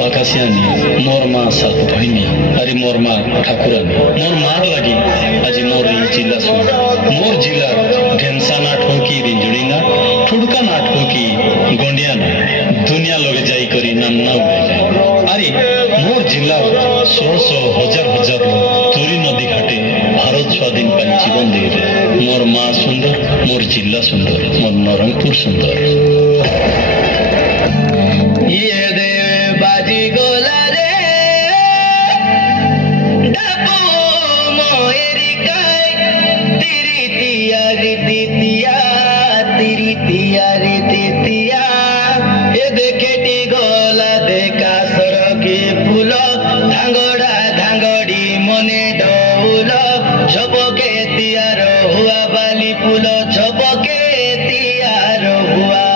बाकासियानी मोर माँ सात बहिनी अरे मोर माँ ठाकुरानी मोर मार लगी আজি मोर जिला सुन मोर जिला ढेंसा ना ठोकी रिंजड़ी ना ठुड़का ना ठोकी गोंडिया ना दुनिया लोगे जाई करी नाम ना उड़े जाए अरे मोर जिला शो शो हजार हजार लोग तुरी नदी घाटे भारत स्वाधीन पाई जीवन दे रहे मोर माँ सुंदर मोर जिला सुंदर मोर नरंगपुर सुंदर ये दे बाजी गोला रे डबो मोएरी काय तेरी तिया रे तितिया ये देखेटी गोला देखा सरके फूल धांगड़ा धांगड़ी मने डौल झपके तियार हुआ बाली फूल झपके तियार हुआ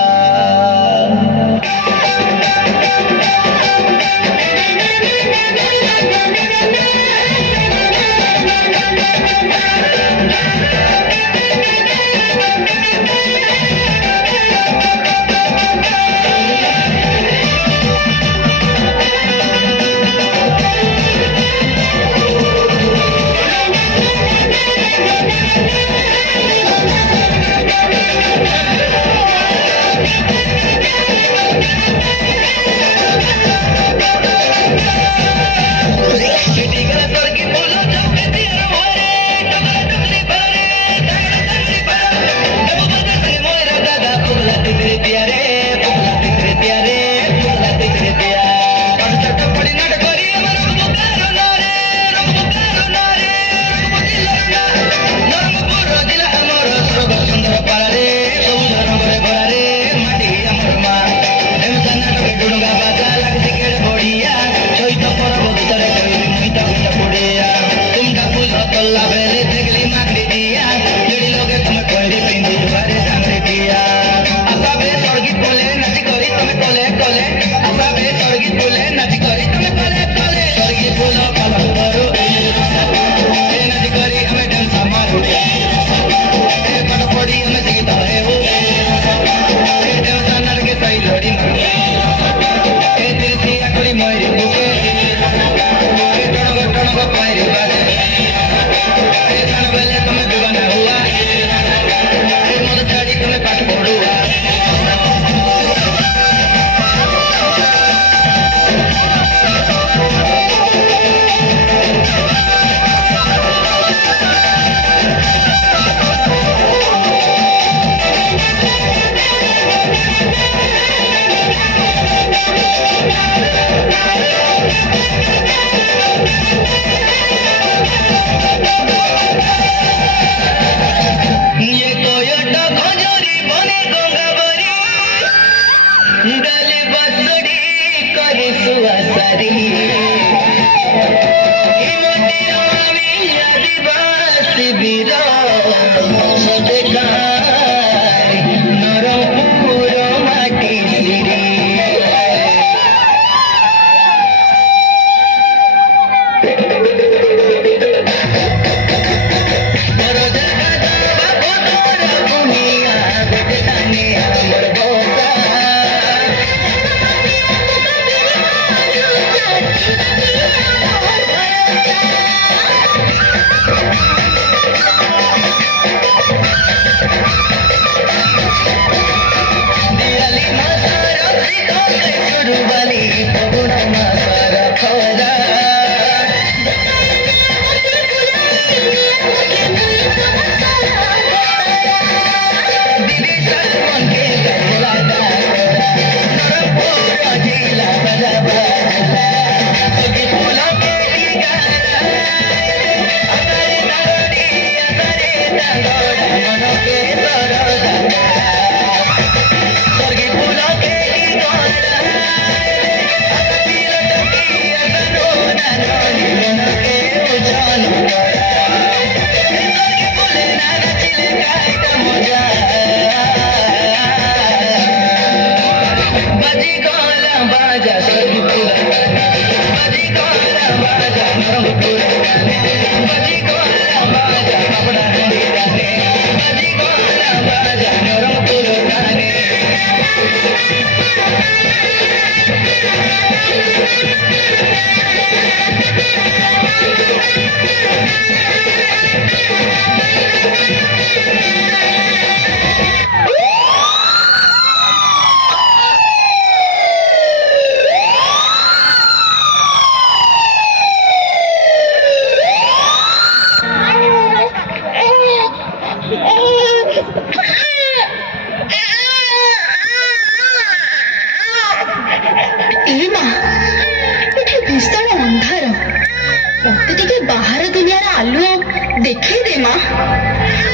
ଦେଖେଇ ଦେ ମା,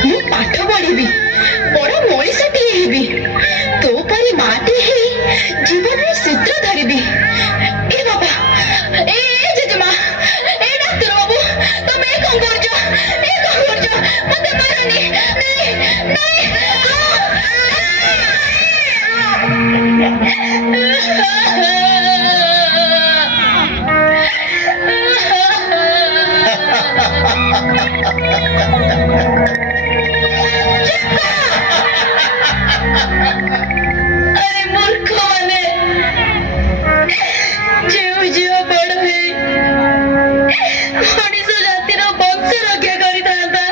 ମୁଁ ପାଠ ପଢିବି, ବଡ ମଣିଷଟିଏ ହେବି, ତୋ ପରି ମାଟେ ହେଇ ଜୀବନର ସୂତ୍ର ଧରିବି। ଏ ବାବା, ଏ ଜେଜେମା, ଏ ଡାକ୍ତର ବାବୁ, ତମେ କଣ କରୁଛ? ଏ କଣ କରୁଛ? ମତେ ମାରନି, ନାଇଁ ନାଇଁ। अरे मूर्ख माने जेउ झियो बड़ हे मनीष जातिर वंश रक्षा करि थांता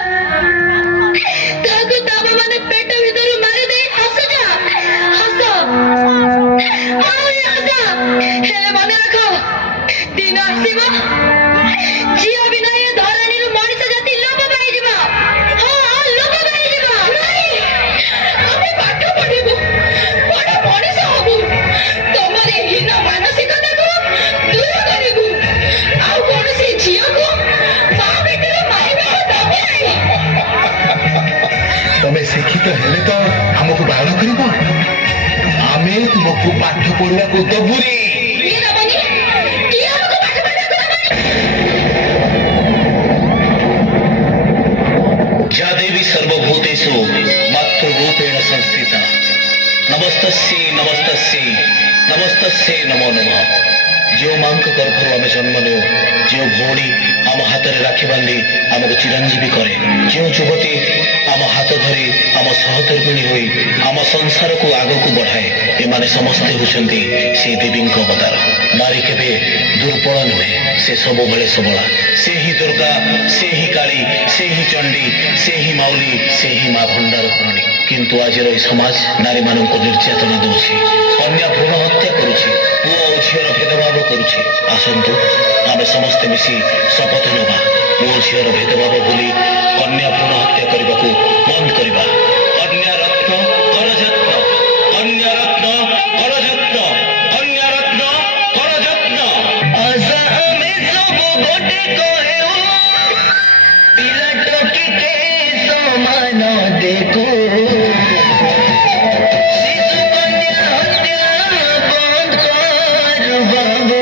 ताकु तब माने पेट भीतर मारि दे हस जा हस हे मने रखो दिन आसीबो झियो बिना ये धरणी रु मनीष जाति लोप पाइ जिवो। हां लोप पाइ जिवो। नहीं আমি পাঠ পড়িব, বড় মଣିষ হব, তোমার হীন মানসিকতাକୁ দূর କରିବୁ, ଆଉ କୌଣସି ଝିଅକୁ ମା ପେଟରେ ମାରିବା ଦବ ନାହିଁ। ତମେ ଶିକ୍ଷିତ ହେଲେ ତ ଆମକୁ ବାରଣ କରିବ, ଆମେ ତୁମକୁ ପାଠ ପଢିବାକୁ ଦବୁନି। କିଏ ଦବନି? କିଏ ଆମକୁ ପାଠ ପଢିବାକୁ ଦବନି? या देवी सर्वभूतेषु मातृरूपेण संस्थिता नमस्तस्यै नमस्तस्यै नमस्तस्यै नमो नमः। जो मांक गर्भर आम जन्म नेउ, जो भौणी आम हाथ में राखी बांधी आमको चिरंजीवी करे, जो युवती आम हाथ धरी आम सहधर्मिणी हुई आम संसार को आग को बढ़ाए, एमाने समस्ते होचंती से देवी अवतार। नारी केबे दुर्बल नुहे, से सब बेले सबला, से ही दुर्गा, से ही काली, से ही चंडी, से ही माउली, से ही माँ भंडार करणी। किंतु आज समाज नारी मान निर्यातना दूसरी, कन्या भ्रूण हत्या करुछि, पुओ और झीर भेदभाव करुछि। आसतु आम समस्ते मिसी शपथ नवा, पुओ झीर भेदभाव भूली कन्या भ्रूण हत्या करने को बंद करवा। कन्या रत्न कर यत्न, कन्या रत्न कर यत्न, कन्या रत्न कर यत्न। आशा में सब गोटे कहेऊ पिला टोकी के समान देखो शिशु कन्या हत्या बंद कर बाबू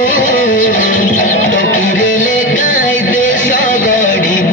टोकी रे ले कायदे सगड़िबू।